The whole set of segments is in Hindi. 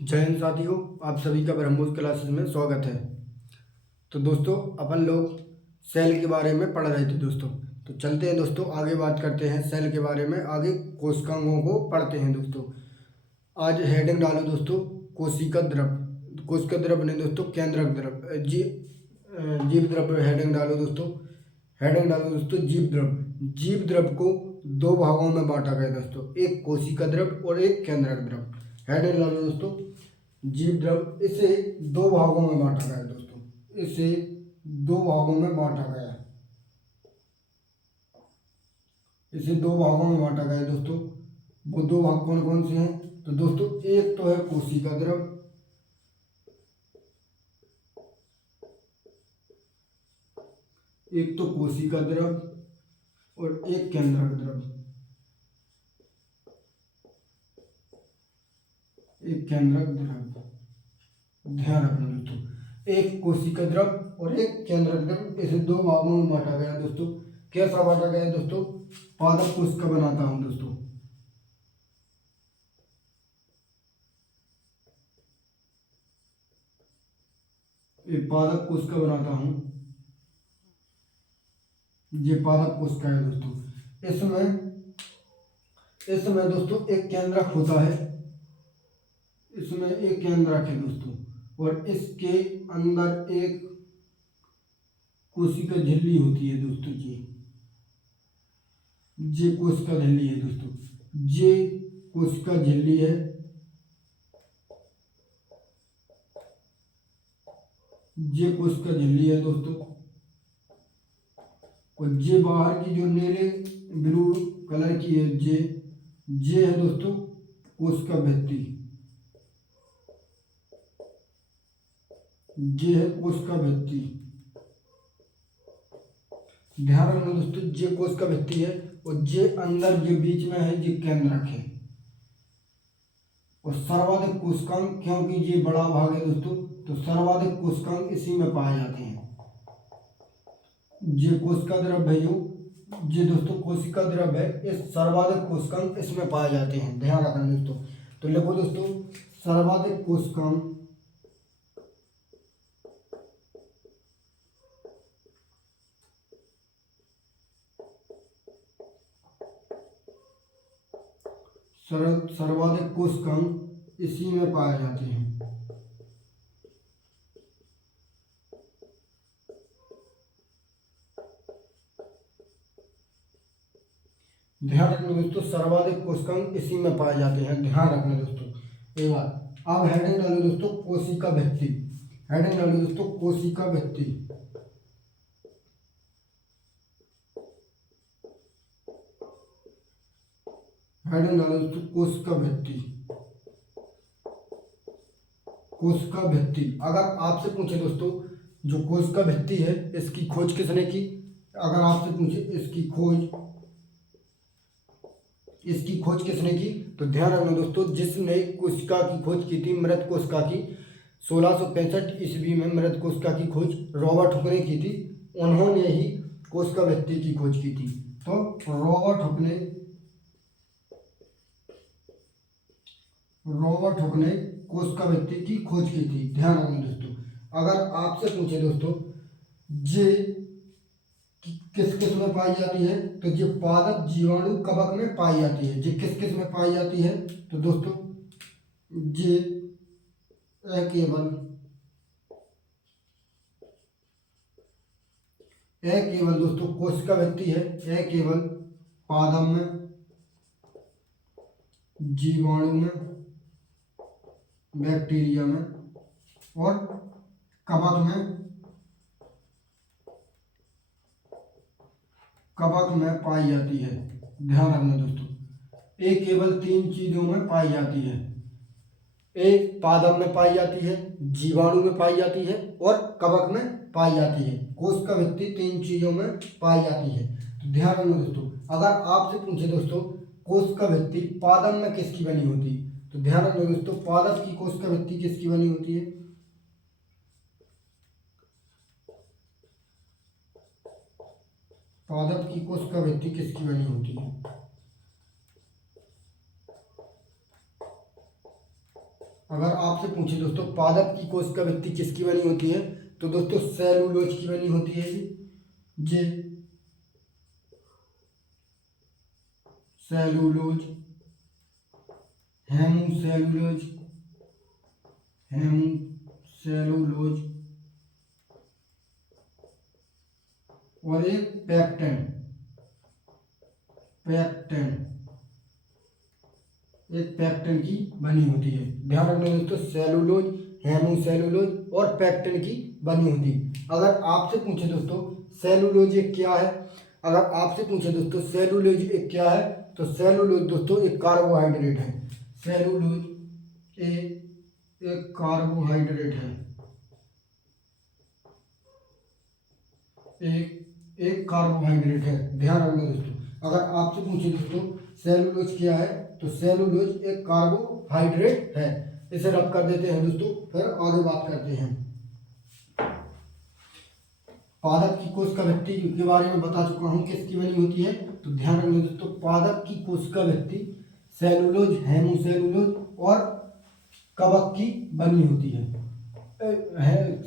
जय हिंद साथियों, आप सभी का ब्रह्मोस क्लासेस में स्वागत है। तो दोस्तों, अपन लोग सेल के बारे में पढ़ रहे थे दोस्तों। तो चलते हैं दोस्तों, आगे बात करते हैं सेल के बारे में। आगे कोशिकाओं को पढ़ते हैं दोस्तों। आज हेडिंग डालो दोस्तों, कोशिका द्रव। कोशिका द्रव नहीं दोस्तों, केंद्रक द्रव। जीव द्रव हेडिंग डालो दोस्तों। हेडिंग डालो दोस्तों, जीव द्रव। जीव द्रव को दो भागों में बांटा गया दोस्तों, एक कोशिका द्रव और एक केंद्रक द्रव। हेडिंग डालो दोस्तों, जीव द्रव। इसे दो भागों में बांटा गया दोस्तों। इसे दो भागों में बांटा गया। इसे दो भागों में बांटा गया दोस्तों। वो दो भाग कौन कौन से हैं? तो दोस्तों, एक तो है कोशिका द्रव, एक तो कोशिका द्रव और एक केंद्रक द्रव। एक केंद्रक द्रव, ध्यान रखना दोस्तों। एक कोशिका द्रव और एक केंद्रक द्रव, इसे दो भागों में बांटा गया दोस्तों। कैसा बांटा गया दोस्तों? पादप कोशिका बनाता हूं दोस्तों। एक पादप कोशिका बनाता हूं। ये पादप कोशिका है दोस्तों। इसमें दोस्तों एक केंद्रक होता है। इसमें एक केंद्रक है दोस्तों, और इसके अंदर एक कोशिका झिल्ली होती है दोस्तों। ये कोशिका झिल्ली है दोस्तों। ये कोशिका झिल्ली है। ये कोशिका झिल्ली है दोस्तों। और ये बाहर की जो नीले ब्लू कलर की है, ये है दोस्तों कोशिका भित्ति। ये है कोशिका भित्ति। ध्यान रखना दोस्तों, ये कोशिका भित्ति है और ये अंदर जो बीच में है ये केंद्रक है। और सर्वाधिक कोशिकांग, क्योंकि ये बड़ा भाग है दोस्तों, तो सर्वाधिक कोशिकांग इसी में पाए जाते हैं। ये कोशिका द्रव है ये दोस्तों कोशिका द्रव है। इस सर्वाधिक कोशिकांग इसमें पाए जाते हैं। ध्यान रखना दोस्तों। तो लिखो दोस्तों, सर्वाधिक कोशिकांग सर्वाधिक कोशिकांग इसी में पाए जाते हैं। ध्यान रखना दोस्तों, सर्वाधिक कोशिकांग इसी में पाए जाते हैं। ध्यान रखना दोस्तों। एक बात, अब हेडिंग डालो दोस्तों, कोशिका भित्ति। हेडिंग डालो दोस्तों, कोशिका भित्ति। हेडिंग डालो दोस्तों, कोशिका भित्ति। कोशिका भित्ति। अगर आपसे पूछे दोस्तों, जो कोशिका भित्ति है इसकी खोज किसने की? अगर आपसे पूछे इसकी खोज किसने की, तो ध्यान रखना दोस्तों, जिसने कोशिका की खोज की थी, मृत कोशिका की, 1665 ईस्वी में मृत कोशिका की खोज रॉबर्ट हुक ने की थी। उन्होंने ही कोशिका भित्ति की खोज की थी। तो रॉबर्ट हुक ने कोशिका भित्ति की खोज की थी। ध्यान रखना दोस्तों। अगर आपसे पूछे दोस्तों, ये किस किस में पाई जाती है, तो ये पादप, जीवाणु, कवक में पाई जाती है। ये किस किस में पाई जाती है, तो दोस्तों ये केवल दोस्तों कोशिका भित्ति है। केवल पादप में, जीवाणु में, बैक्टीरिया में और कवक में पाई जाती है। ध्यान रखना दोस्तों, एक केवल तीन चीजों में पाई जाती है। एक पादप में पाई जाती है, जीवाणु में पाई जाती है और कवक में पाई जाती है। कोशिका भित्ति तीन चीजों में पाई जाती है। तो ध्यान रखना दोस्तों, अगर आपसे पूछे दोस्तों कोशिका भित्ति पादप में किसकी बनी होती, तो ध्यान रखना दोस्तों, पादप की कोशिका भित्ति किसकी बनी होती है? पादप की कोशिका भित्ति किसकी बनी होती है? अगर आपसे पूछे दोस्तों पादप की कोशिका भित्ति किसकी बनी होती है, तो दोस्तों सेलुलोज की बनी होती है ये सेलुलोज, हेमोसेलुलोज, हेमोसेलुलोज और एक पेक्टिन, एक पेक्टिन की बनी होती है। ध्यान रखना दोस्तों, सेलुलोज, हेमोसेलुलोज और पेक्टिन की बनी होती है। अगर आपसे पूछे दोस्तों सेलुलोज एक क्या है, अगर आपसे पूछे दोस्तों सेलुलोज एक क्या है, तो सेलुलोज दोस्तों एक कार्बोहाइड्रेट है। सेलुलोज एक कार्बोहाइड्रेट है, एक कार्बोहाइड्रेट है। ध्यान रखना दोस्तों, अगर आपसे पूछे दोस्तों सेलुलोज क्या है, तो सेलुलोज एक कार्बोहाइड्रेट है। इसे रख कर देते हैं दोस्तों, फिर आगे बात करते हैं। पादप की कोशिका भित्ति के बारे में बता चुका हूं किसकी बनी होती है, तो ध्यान रखना दोस्तों पादप की कोशिका भित्ति सेलुलोज, हेमोसेलुलोज और कवक की बनी होती है।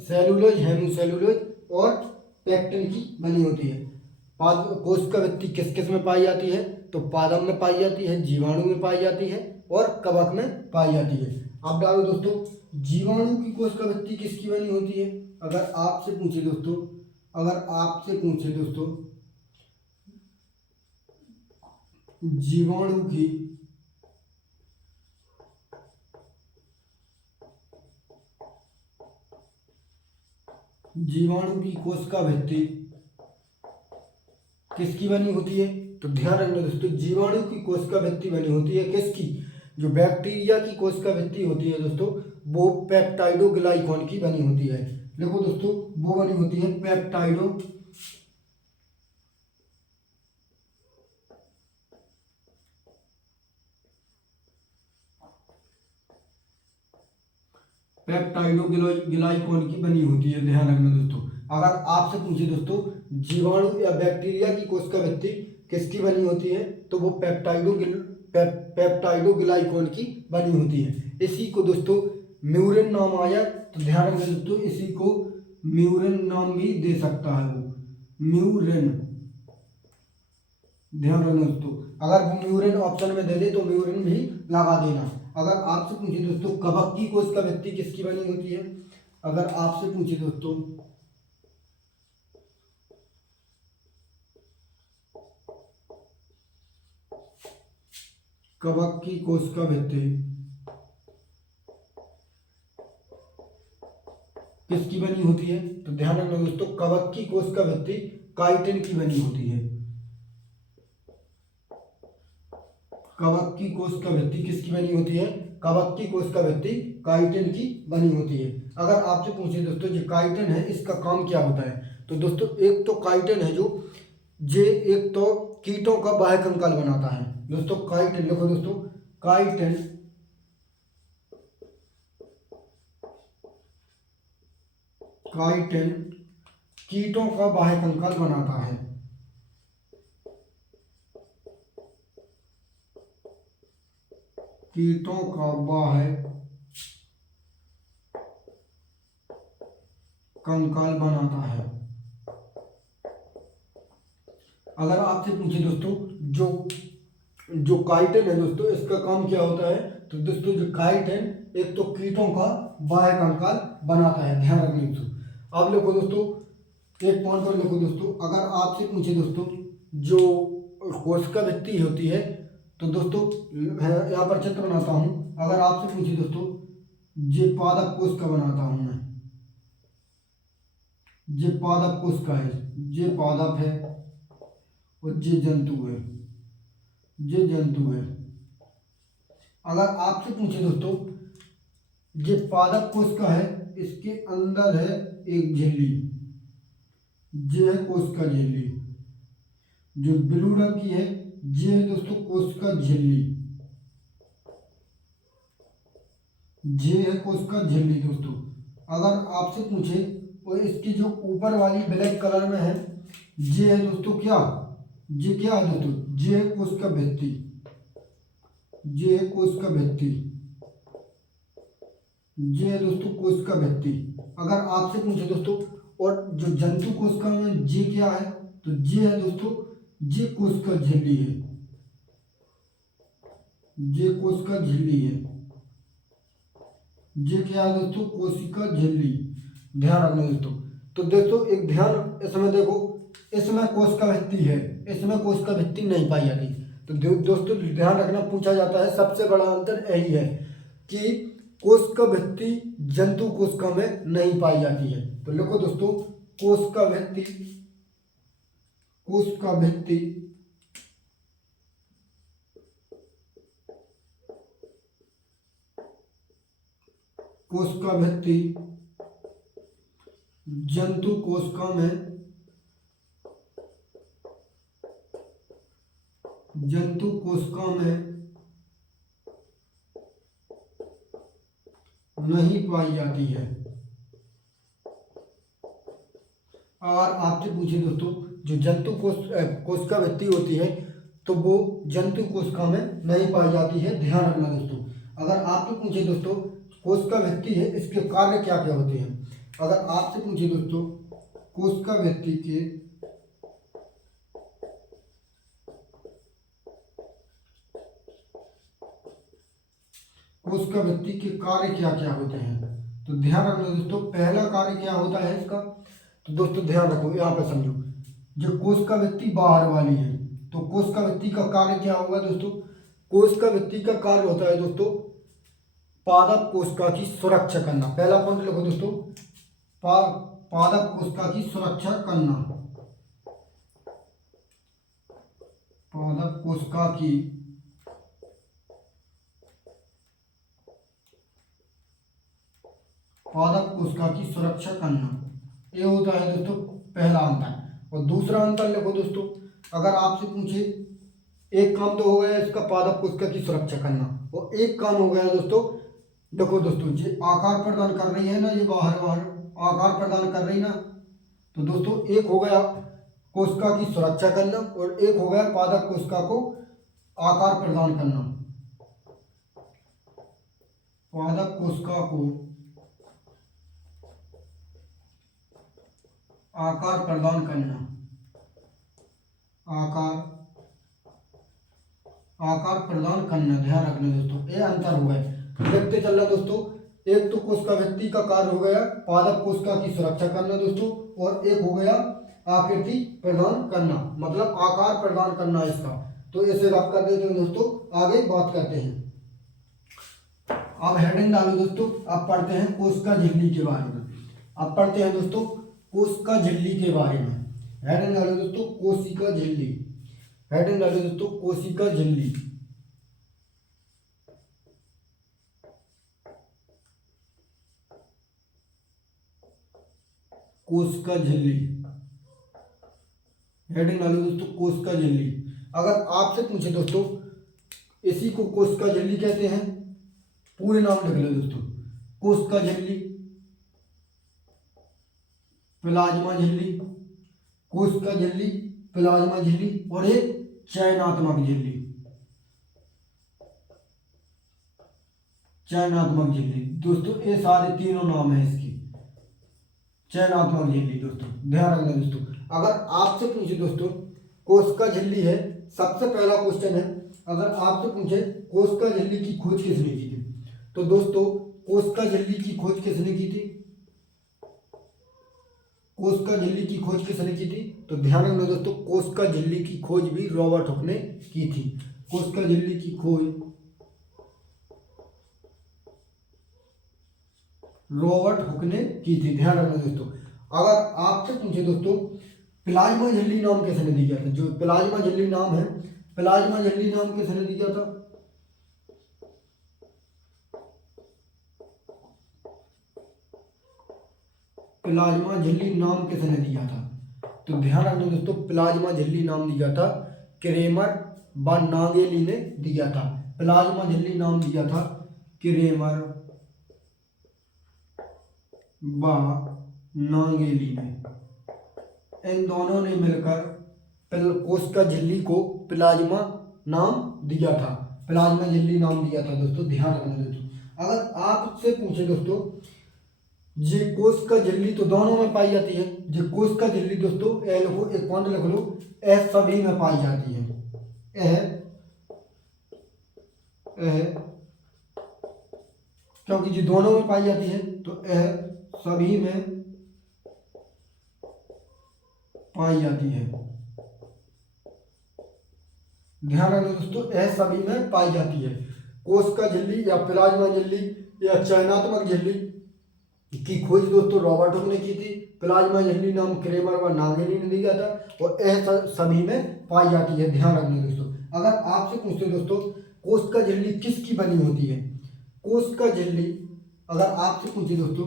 सेलुलोज, हेमोसेलुलोज और पेक्टिन की बनी होती है। कोशिका भित्ति किस किस में पाई जाती है, तो पादप में पाई जाती है, जीवाणु में पाई जाती है और कवक में पाई जाती है। अब डालो दोस्तों जीवाणु की कोशिका भित्ति किसकी बनी होती है, अगर आपसे पूछे दोस्तों, अगर आपसे पूछे दोस्तों जीवाणु की कोशिका भित्ति किसकी बनी होती है, तो ध्यान रखना दोस्तों जीवाणु की कोशिका भित्ति बनी होती है किसकी, जो बैक्टीरिया की कोशिका भित्ति होती है दोस्तों वो पेप्टाइडोग्लाइकॉन की बनी होती है। देखो दोस्तों वो बनी होती है पेप्टाइडोग्लाइकॉन की बनी होती है। ध्यान रखना दोस्तों, अगर आपसे पूछे दोस्तों जीवाणु या बैक्टीरिया की कोशिका भित्ति किसकी बनी होती है, तो वो पेप्टाइडोग्लाइकॉन की बनी होती है। इसी को दोस्तों म्यूरिन नाम आया, तो ध्यान रखना दोस्तों इसी को म्यूरिन नाम भी दे सकता है वो, म्यूरिन। ध्यान रखना दोस्तों, अगर वो म्यूरिन ऑप्शन में दे दे तो म्यूरिन भी लगा देना। अगर आपसे पूछे दोस्तों कवक की कोशिका भित्ति किसकी बनी होती है, अगर आपसे पूछे दोस्तों कवक की कोशिका भित्ति किसकी बनी होती है, तो ध्यान रखना दोस्तों कवक की कोशिका भित्ति काइटिन की बनी होती है। कवक की कोशिका भित्ति किसकी बनी होती है, कवक की कोशिका भित्ति काइटिन की बनी होती है। अगर आपसे पूछे दोस्तों जो काइटिन है इसका काम क्या होता है, तो दोस्तों एक तो काइटिन है जो ये एक तो कीटों का बाह्य कंकाल बनाता है। दोस्तों काइटिन लिखो दोस्तों, काइटिन कीटों का बाह्य कंकाल बनाता है। कीटों का बाह्य कंकाल बनाता है। अगर आपसे पूछे दोस्तों जो काइटिन है दोस्तों इसका काम क्या होता है, तो दोस्तों जो काइटिन एक तो कीटों का बाह्य कंकाल बनाता है। ध्यान रखना दोस्तों, अब लिखो दोस्तों एक पॉइंट पर लिखो दोस्तों, अगर आपसे पूछे दोस्तों जो कोशिका भित्ति होती है, तो दोस्तों यहाँ पर चित्र बनाता हूँ। अगर आपसे पूछे दोस्तों ये पादप कोशिका बनाता हूँ मैं, ये पादप कोशिका है, ये पादप है और ये जंतु है, ये जंतु है। अगर आपसे पूछे दोस्तों ये पादप कोशिका है, इसके अंदर है एक झिल्ली, ये है कोशिका झिल्ली, जो ब्लू रंग की है ये है दोस्तों कोशिका झिल्ली, ये है कोशिका झिल्ली दोस्तों। अगर आपसे पूछे और इसकी जो ऊपर वाली ब्लैक कलर में है ये है दोस्तों क्या, ये क्या है दोस्तों, ये है कोशिका भित्ति, ये है कोशिका भित्ति। जे है दोस्तों कोशिका भित्ति। अगर आपसे पूछे दोस्तों और जो जंतु कोशिका में जे क्या है, तो जे है दोस्तों, जे कोशिका झिल्ली है, जे कोशिका झिल्ली है। जे क्या है दोस्तों, कोशिका झिल्ली। ध्यान रखना दोस्तों। तो दोस्तों एक ध्यान, इसमें देखो, इसमें कोशिका भित्ति है, इसमें कोशिका भित्ति नहीं पाई जाती। तो दोस्तों ध्यान रखना, पूछा जाता है, सबसे बड़ा अंतर यही है कि कोशिका भित्ति जंतु कोशिका में नहीं पाई जाती है। तो लिखो दोस्तों, कोशिका भित्ति, कोशिका भित्ति कोशिका भित्ति जंतु कोशिका में, जंतु कोशिका में नहीं पाई जाती है। और आपसे पूछे दोस्तों, जो जंतु कोशिका भित्ति होती है, तो वो जंतु कोशिका में नहीं पाई जाती है। ध्यान रखना दोस्तों। अगर आपसे पूछे दोस्तों कोशिका भित्ति है, इसके कार्य क्या क्या होते हैं। अगर आपसे पूछे दोस्तों कोशिका भित्ति के कोशिका भित्ति के कार्य क्या क्या होते हैं, तो ध्यान रखना दोस्तों। पहला कार्य क्या होता है इसका, तो दोस्तों ध्यान रखो, यहाँ पर समझो। जो कोशिका भित्ति बाहर वाली है, तो कोशिका भित्ति का कार्य क्या होगा दोस्तों। कोशिका भित्ति का कार्य होता है दोस्तों पादप कोशिका की सुरक्षा करना। पहला पॉइंट लिखो दोस्तों, पादप कोशिका की सुरक्षा करना। पादप कोशिका की पादप कोशिका की सुरक्षा करना, ये होता है दोस्तों पहला अंतर। और दूसरा अंतर लिखो दोस्तों, अगर आपसे पूछे, एक काम तो हो गया इसका पादप कोशिका की सुरक्षा करना, और एक काम हो गया दोस्तों, देखो दोस्तों, ये आकार प्रदान कर रही है ना, ये बाहर बाहर आकार प्रदान कर रही ना, तो दोस्तों एक हो गया कोशिका की सुरक्षा करना, और एक हो गया पादप कोशिका को आकार प्रदान करना। पादप कोशिका को आकार प्रदान करना, आकार प्रदान करना। ध्यान रखना दोस्तों, ये अंतर हो गए। देखते चल रहा दोस्तों, एक तो कोशिका भित्ति का कार्य हो गया पादप कोशिका की सुरक्षा करना दोस्तों, और एक हो गया आकृति प्रदान करना, मतलब आकार प्रदान करना इसका। तो इसे रब कर देते हैं दोस्तों, आगे बात करते हैं। अब हेडिंग डालो दोस्तों, अब पढ़ते हैं कोशिका झिल्ली के बारे में। अब पढ़ते हैं दोस्तों कोशिका झिल्ली के बारे में। हेडिंग डालो दोस्तों, कोशिका झिल्ली। हेडिंग डालो दोस्तों, कोशिका झिल्ली। कोशिका झिल्ली। हेडिंग डालो दोस्तों, कोशिका झिल्ली। अगर आपसे पूछे दोस्तों, इसी को कोशिका झिल्ली कहते हैं, पूरे नाम लिख लो दोस्तों, कोशिका झिल्ली, प्लाज्मा झिल्ली, कोशिका झिल्ली, प्लाज्मा झिल्ली, और एक चयनात्मक झिल्ली। चयनात्मक झिल्ली दोस्तों, ये सारे तीनों नाम है इसकी। चयनात्मक झिल्ली दोस्तों, ध्यान रखना दोस्तों। अगर आपसे पूछे दोस्तों कोशिका झिल्ली है, सबसे पहला क्वेश्चन है, अगर आपसे पूछे कोशिका झिल्ली की खोज किसने की थी, तो दोस्तों कोशिका झिल्ली की खोज किसने की थी, कोशिका झिल्ली की खोज किसने की थी, तो ध्यान रखना दोस्तों, कोशिका झिल्ली की खोज भी रॉबर्ट हुक ने की थी। कोशिका झिल्ली की खोज रॉबर्ट हुक ने की थी। ध्यान रखना दोस्तों। अगर आपसे पूछे दोस्तों प्लाज्मा झिल्ली नाम किसने दिया था, जो प्लाज्मा झिल्ली नाम है, प्लाज्मा झिल्ली नाम किसने दिया था, प्लाज्मा झिल्ली नाम किसने दिया था, तो ध्यान रखना दोस्तों, प्लाज्मा झिल्ली नाम दिया था क्रेमर व नागेली ने दिया था। प्लाज्मा झिल्ली नाम दिया था क्रेमर व नागेली ने। इन दोनों ने मिलकर कोशिका झिल्ली को प्लाज्मा नाम दिया था, प्लाज्मा झिल्ली नाम दिया था दोस्तों। ध्यान रखना दोस्तों। अगर आपसे पूछे दोस्तों जे कोशिका झिल्ली तो दोनों में पाई जाती है। जे कोशिका झिल्ली दोस्तों ए लिखो, एक पॉइंट लिख लो, ए सभी में पाई जाती है। क्योंकि जो दोनों में पाई जाती है तो यह सभी में पाई जाती है। ध्यान रखना दोस्तों, यह सभी में पाई जाती है। कोशिका झिल्ली या प्लाज्मा झिल्ली या चयनात्मक झिल्ली की खोज दोस्तों रॉबर्ट हुक ने की थी। प्लाज्मा झिल्ली नाम क्रेमर व नागेली ने दिया था और यह सभी में पाई जाती है। ध्यान रखना दोस्तों, अगर आपसे पूछते दोस्तों कोशिका झिल्ली किसकी बनी होती है, कोशिका झिल्ली अगर आपसे पूछे दोस्तों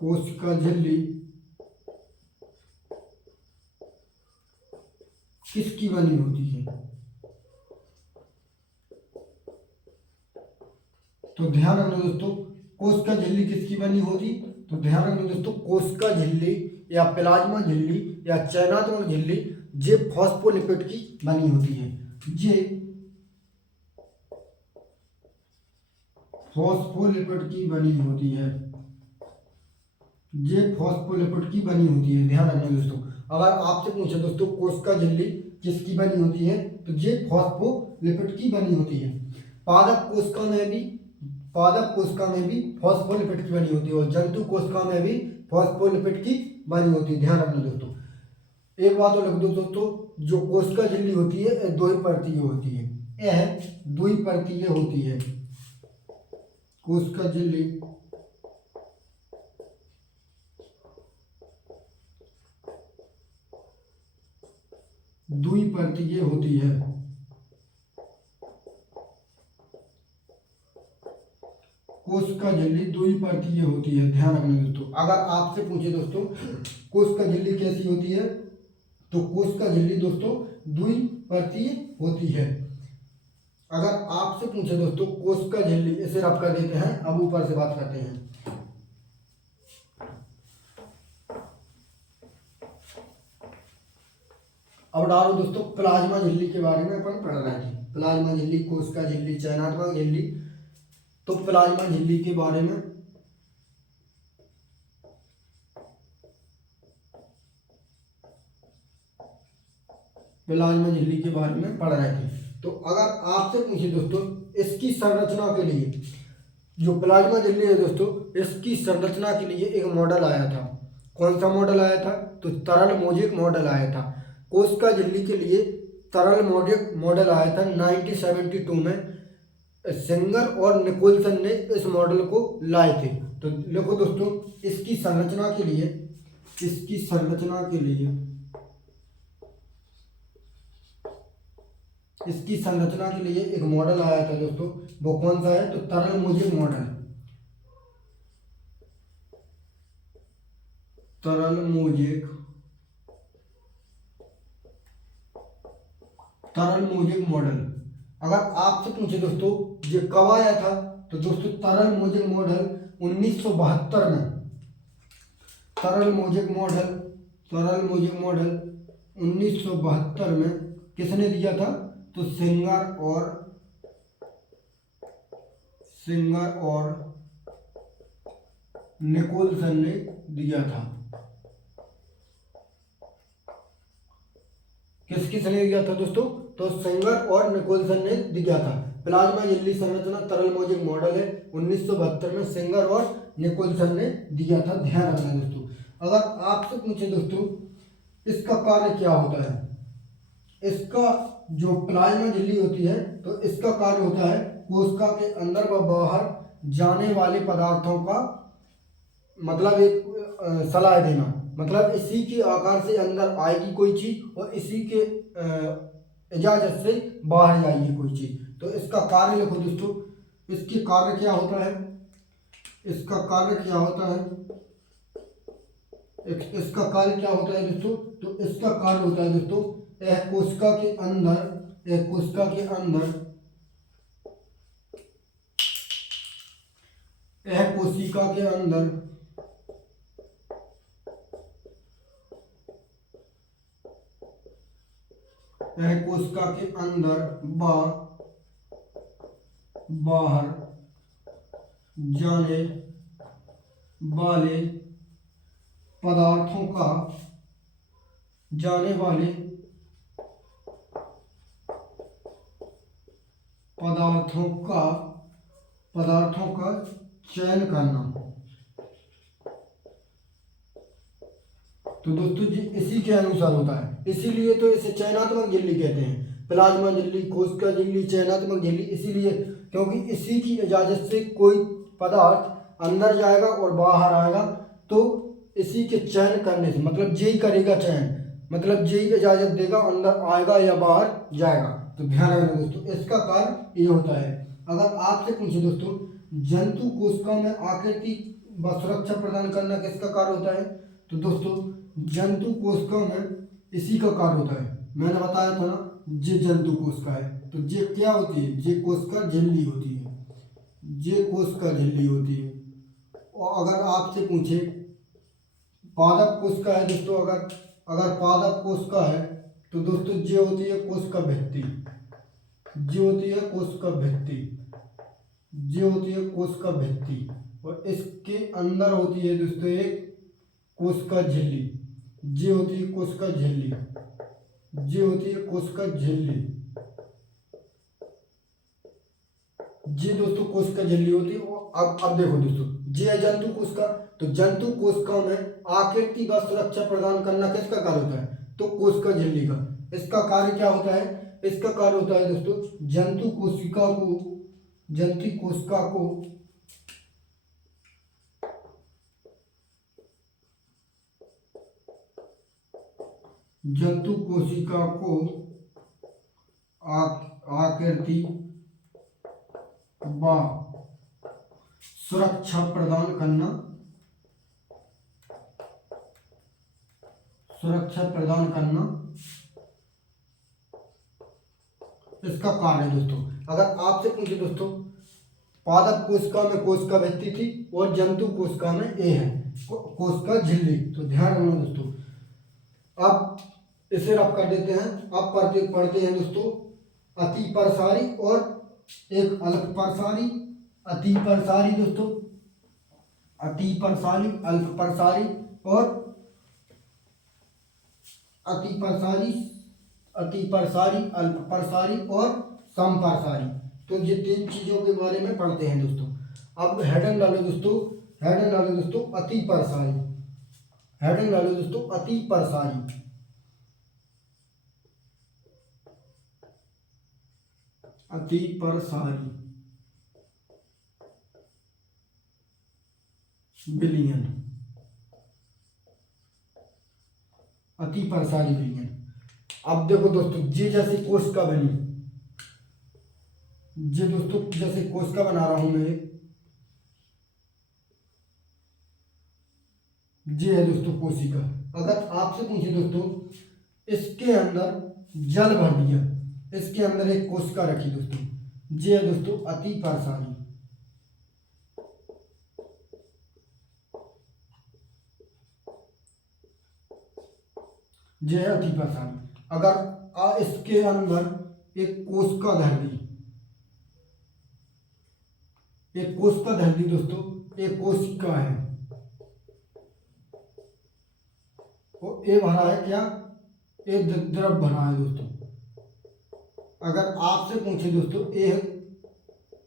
कोशिका झिल्ली किसकी बनी होती है, तो ध्यान रखना दोस्तों कोशिका झिल्ली किसकी बनी होती, तो ध्यान रखना दोस्तों कोशिका झिल्ली या प्लाज्मा झिल्ली या चयनात्मक झिल्ली जे फॉस्फोलिपिड की बनी होती है। जे फॉस्फोलिपिड की बनी होती है। जे फॉस्फोलिपिड की बनी होती है। ध्यान रखना दोस्तों, अगर आपसे पूछे दोस्तों कोशिका झिल्ली किसकी बनी होती है तो जे फॉस्फोलिपिड की बनी होती है। पादप कोशिका में भी फॉस्फोलिपिड की बनी होती है और जंतु कोशिका में भी फॉस्फोलिपिड की बनी होती है। ध्यान रखना दोस्तों, एक बात और लिख दो दोस्तों, जो कोशिका झिल्ली होती है दो ही परतीय होती है। यह द्विपर्तीय होती है। कोशिका झिल्ली द्विपर्तीय होती है। कोशिका झिल्ली द्विपर्तीय होती है। ध्यान रखना दोस्तों, अगर आपसे पूछे दोस्तों कोशिका झिल्ली कैसी होती है तो कोशिका झिल्ली दोस्तों द्विपर्तीय होती है। अगर आपसे पूछे दोस्तों कोशिका झिल्ली, इसे रब कर देते हैं, अब ऊपर से बात करते हैं। अब डालो दोस्तों प्लाज्मा झिल्ली के बारे में अपन पढ़ रहे थे। प्लाज्मा झिल्ली, कोशिका झिल्ली, चयनात्मक झिल्ली। तो प्लाज्मा झिल्ली के बारे में पढ़ रहे थे। तो अगर आपसे पूछे दोस्तों इसकी संरचना के लिए, जो प्लाज्मा झिल्ली है दोस्तों इसकी संरचना के लिए एक मॉडल आया था। कौन सा मॉडल आया था, तो तरल मोज़ेक मॉडल आया था। कोशिका झिल्ली के लिए तरल मोज़ेक मॉडल आया था 1972 में। सेंगर और निकोलसन ने इस मॉडल को लाए थे। तो लिखो दोस्तों इसकी संरचना के लिए एक मॉडल आया था दोस्तों, वो कौन सा है, तो तरल मोज़ेक मॉडल। तरल मोज़ेक मॉडल। अगर आपसे पूछे दोस्तों ये कब आया था, तो दोस्तों तरल मोज़ेक मॉडल 1972 में। तरल मोज़ेक मॉडल 1972 में किसने दिया था, तो सेंगर और निकोलसन ने दिया था। किसने दिया था दोस्तों, तो सेंगर और निकोलसन ने दिया था। प्लाज्मा झिल्ली संरचना तरल मोज़ेक मॉडल है, 1972 में सेंगर और निकोलसन ने दिया था। ध्यान रखना दोस्तों, अगर आपसे पूछे दोस्तों इसका कार्य क्या होता है, इसका जो प्लाज्मा झिल्ली होती है तो इसका कार्य होता है कोशिका के अंदर व बाहर जाने वाले पदार्थों का मतलब एक सलाह देना, मतलब इसी के आकार से अंदर आएगी कोई चीज और इसी के इजाजत से बाहर जाएगी कोई चीज। तो इसका कार्य लिखो दोस्तों, इसकी कार्य क्या होता है, इसका कार्य क्या होता है दोस्तों, तो इसका कार्य होता है दोस्तों एक कोशिका के अंदर एक कोशिका के अंदर व बाहर जाने वाले पदार्थों का जाने वाले पदार्थों का चयन करना। तो दोस्तों जी इसी के अनुसार होता है, इसीलिए तो इसे चयनात्मक झिल्ली कहते हैं। प्लाज्मा झिल्ली, कोशिका झिल्ली, चयनात्मक झिल्ली, इसीलिए क्योंकि इसी की इजाज़त से कोई पदार्थ अंदर जाएगा और बाहर आएगा। तो इसी के चयन करने से मतलब जेई करेगा चयन, मतलब जेई इजाज़त देगा अंदर आएगा या बाहर जाएगा। तो ध्यान रखना दोस्तों, इसका कार्य ये होता है। अगर आपसे पूछे दोस्तों जंतु कोशिका में आकृति व सुरक्षा प्रदान करना किसका कार्य होता है, तो दोस्तों जंतु कोशिका में इसी का कार्य होता है। मैंने बताया था ना ये जंतु कोशिका है, तो ये क्या होती है, ये कोशिका झिल्ली होती है, ये कोशिका झिल्ली होती है। और अगर आपसे पूछे पादप कोशिका है दोस्तों, अगर पादप कोशिका है तो दोस्तों ये होती है कोशिका भित्ति, ये होती है कोशिका भित्ति, ये होती है कोशिका भित्ति। और इसके अंदर होती है दोस्तों एक कोशिका झिल्ली, ये होती है कोशिका झिल्ली, ये होती है कोशिका झिल्ली, ये दोस्तों कोशिका झिल्ली होती है। अब देखो दोस्तों ये है जंतु कोशिका, तो जंतु कोशिका में आकृति व सुरक्षा प्रदान करना किसका कार्य होता है, तो कोशिका झिल्ली का। इसका कार्य क्या होता है, इसका कार्य होता है दोस्तों जंतु कोशिका को जंतु कोशिका को आकृति व सुरक्षा प्रदान करना इसका कार्य है दोस्तों। अगर आपसे पूछे दोस्तों पादप कोशिका में कोशिका भित्ति थी और जंतु कोशिका में ए है कोशिका झिल्ली, तो ध्यान रखना दोस्तों। अब इसे रब कर देते हैं। अब पढ़ते हैं दोस्तों अति प्रसारी और एक अल्प प्रसारी। अति प्रसारी दोस्तों, अति प्रसारी, अल्प प्रसारी और अति प्रसारी, अल्प प्रसारी और समप्रसारी। तो ये तीन चीजों के बारे में पढ़ते हैं दोस्तों। अब हेडिंग डालो दोस्तों अति प्रसारी, हेडिंग डालो दोस्तों अति प्रसारी। अति प्रसारी विलयन, अति प्रसारी विलयन। अब देखो दोस्तों ये जैसे कोशिका बनी, ये दोस्तों जैसे कोशिका बना रहा हूं मैं, ये है दोस्तों कोशिका। अगर आपसे पूछे दोस्तों इसके अंदर जल भर दिया, इसके अंदर एक कोशिका रखी दोस्तों, ये है दोस्तों अति प्रसारी। ये है अति प्रसारी। अगर इसके अंदर एक कोशिका धर दी, एक कोशिका धर दी दोस्तों, एक कोशिका है और ये भरा है क्या, ये द्रव भरा है दोस्तों। अगर आपसे पूछे दोस्तों ये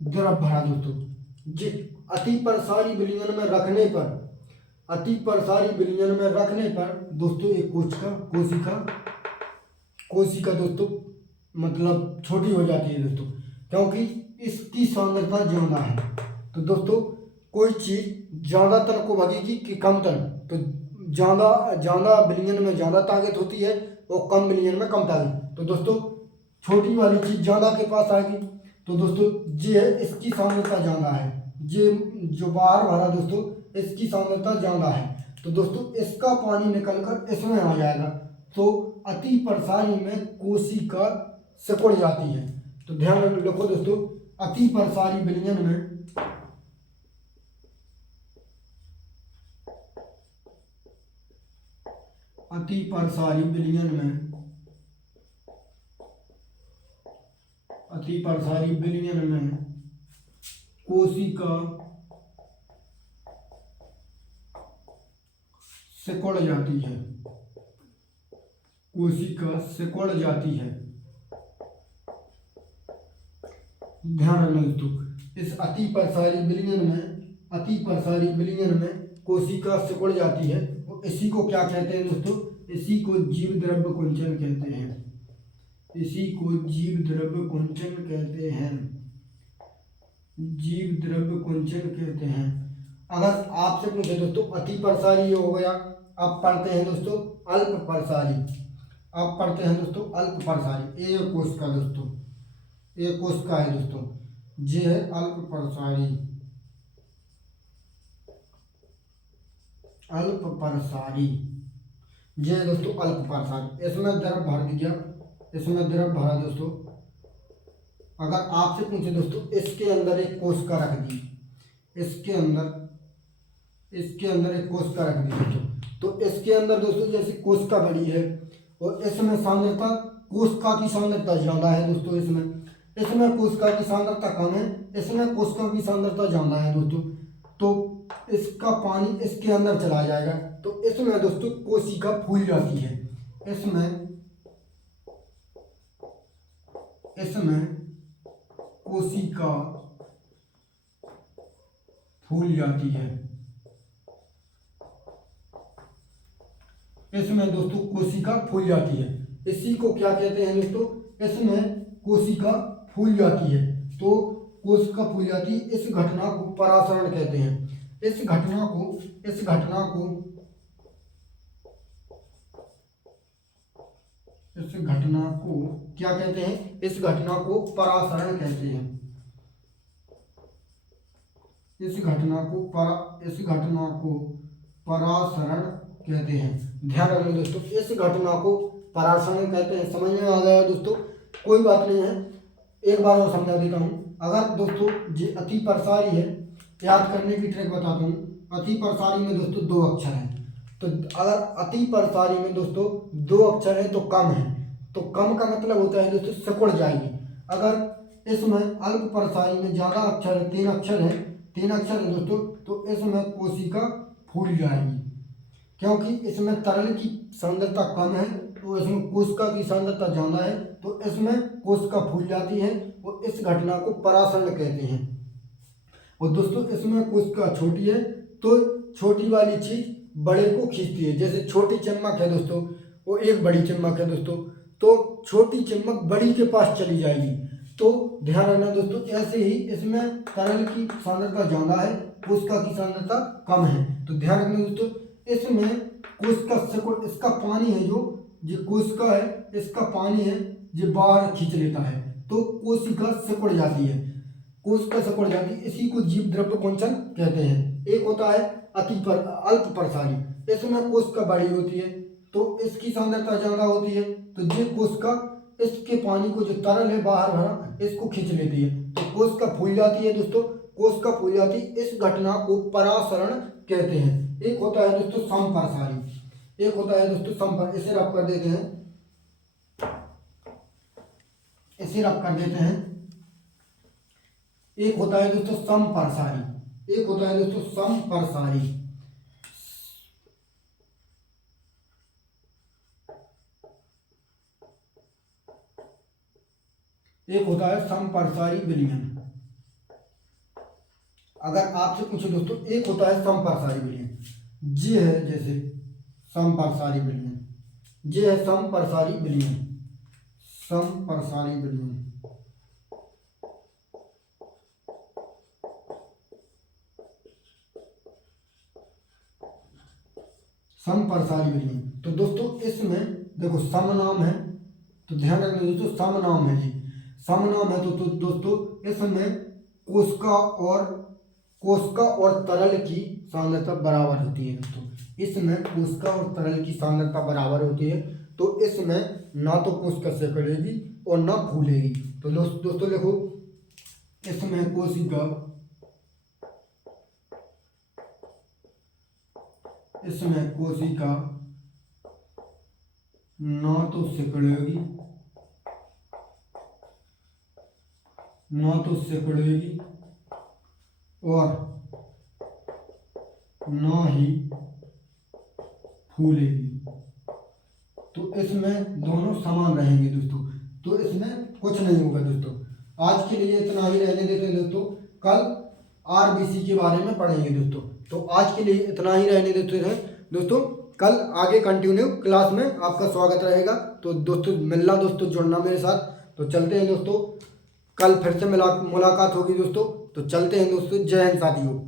द्रव भरा दोस्तों, जी अति प्रसारी विलयन में रखने पर, अति प्रसारी विलयन में रखने पर दोस्तों एक कोशिका दोस्तों मतलब छोटी हो जाती है दोस्तों, क्योंकि इसकी सांद्रता ज़्यादा है। तो दोस्तों कोई चीज़ ज़्यादा तन को भगेगी कि कम तन, तो ज़्यादा विलयन में ज़्यादा ताकत होती है और कम विलयन में कम ताकत। तो दोस्तों छोटी वाली चीज़ ज़्यादा के पास आएगी। तो दोस्तों ये है इसकी सांद्रता ज़्यादा है, ये जो बाहर भरा दोस्तों इसकी सांद्रता ज़्यादा है। तो दोस्तों इसका पानी निकलकर इसमें आ जाएगा, तो अति प्रसारी में कोशिका सिकुड़ जाती है। तो ध्यान रखो दोस्तों अति प्रसारी विलयन में अति प्रसारी विलयन में कोशिका सिकुड़ जाती है, कोशिका सिकुड़ जाती है। ध्यान रखना दोस्तों, इस अति प्रसारी विलयन में कोशिका सिकुड़ जाती है। और इसी को क्या कहते हैं दोस्तों? इसी को जीव द्रव्य कुंचन कहते हैं। इसी को जीव द्रव्य कुंचन कहते हैं। जीव द्रव्य कुंचन कहते हैं। अगर आपसे पूछे दोस्तों अति प्रसारी हो गया, अब पढ़ते हैं दोस्तों अल्प प्रसारी। अब पढ़ते हैं दोस्तों अल्प प्रसारी। एक कोशिका दोस्तों, एक कोशिका है दोस्तों, ये है अल्प प्रसारी। अल्प प्रसारी ये है दोस्तों अल्प प्रसारी। इसमें द्रव भर दिया, इसमें द्रव भरा दोस्तों। अगर आपसे पूछे दोस्तों इसके अंदर एक कोशिका रख दी, इसके अंदर एक कोशिका रख दी दोस्तों, तो इसके अंदर दोस्तों जैसे कोशिका बड़ी है और इसमें सांद्रता, कोशिका की सांद्रता ज़्यादा है दोस्तों। इसमें कोशिका की सांद्रता कम है, इसमें कोशिका की सांद्रता ज़्यादा है दोस्तों। तो इसका पानी इसके अंदर चला जाएगा, तो इसमें दोस्तों कोशिका फूल जाती है। इसमें कोशिका फूल जाती है। इसमें दोस्तों कोशिका फूल जाती है। इसी को क्या कहते हैं दोस्तों? इसमें कोशिका फूल जाती है। तो कोशिका फूल जाती, इस घटना को परासरण कहते हैं। इस घटना को क्या कहते हैं? इस घटना को परासरण कहते हैं। इस घटना को परासरण कहते हैं। ध्यान रखना दोस्तों, इस घटना को परासरण कहते हैं। समझ में आ गया दोस्तों? कोई बात नहीं है, एक बार और समझा देता हूँ। अगर दोस्तों ये अति प्रसारी है, याद करने की ट्रिक बताता हूँ। अति प्रसारी में दोस्तों दो अक्षर हैं, तो अगर अति प्रसारी में दोस्तों दो अक्षर है तो कम है, तो कम का मतलब होता है दोस्तों सिकुड़ जाएगी। अगर इसमें अल्प प्रसारी में ज़्यादा अक्षर है, तीन अक्षर है दोस्तों, तो इसमें कोशिका फूल जाएगी। क्योंकि इसमें तरल की सांद्रता कम है, तो इसमें कोशिका की सांद्रता ज़्यादा है, तो इसमें कोशिका फूल जाती है और इस घटना को परासरण कहते हैं। और दोस्तों इसमें कोशिका छोटी है, तो छोटी वाली चीज़ बड़े को खींचती है। जैसे छोटी चम्मच है दोस्तों, वो एक बड़ी चम्मच है दोस्तों, तो छोटी चम्मच बड़ी के पास चली जाएगी। तो ध्यान रखना दोस्तों, ऐसे ही इसमें तरल की सांद्रता ज़्यादा है, कोशिका की सांद्रता कम है। तो ध्यान रखना दोस्तों, इसमें कोशिका सिकुड़, इसका पानी है जो कोशिका है, इसका पानी है जो बाहर खींच लेता है, तो कोशिका सिकुड़ जाती है। कोशिका सिकुड़ जाती है, इसी को जीव द्रव्य कुंचन कहते हैं। एक होता है अल्प प्रसारी, इसमें कोशिका बड़ी होती है, तो इसकी सांद्रता ज़्यादा होती है, तो ये कोशिका इसके पानी को जो तरल है बाहर भरा, इसको खींच लेती है, तो कोशिका फूल जाती है दोस्तों। कोशिका फूल जाती, इस घटना को परासरण कहते हैं। एक होता है दोस्तों समप्रसारी, एक होता है दोस्तों समपर, इसे रब कर देते हैं, इसे रब कर देते हैं। एक होता है दोस्तों समप्रसारी, एक होता है दोस्तों समप्रसारी। एक होता है समप्रसारी विलयन। अगर आपसे पूछे दोस्तों, एक होता है समप्रसारी विलयन, ये है जैसे समप्रसारी विलयन, ये है समप्रसारी विलयन, समप्रसारी विलयन। समप्रसारी विलयन, तो दोस्तों इसमें देखो सम नाम है, तो ध्यान रखना दोस्तों सम नाम है जी, सम नाम है। तो दोस्तों इसमें कोशिका और तरल की सांद्रता बराबर होती है दोस्तों। इसमें कोशिका और तरल की सांद्रता बराबर होती है, तो इसमें ना तो कोशिका सिकुड़ेगी और ना फूलेगी। तो दोस्तों देखो, इसमें कोशिका ना तो सिकुड़ेगी और ना ही फूलेगी। तो इसमें दोनों समान रहेंगे दोस्तों, तो इसमें कुछ नहीं होगा दोस्तों। आज के लिए इतना ही रहने देते हैं दोस्तों, कल आरबीसी के बारे में पढ़ेंगे दोस्तों। तो आज के लिए इतना ही रहने देते हैं दोस्तों, कल आगे कंटिन्यू क्लास में आपका स्वागत रहेगा। तो दोस्तों मिलना दोस्तों, जुड़ना मेरे साथ। तो चलते हैं दोस्तों, कल फिर से मुलाकात होगी दोस्तों। तो चलते हैं दोस्तों, जय हिंद साथियों।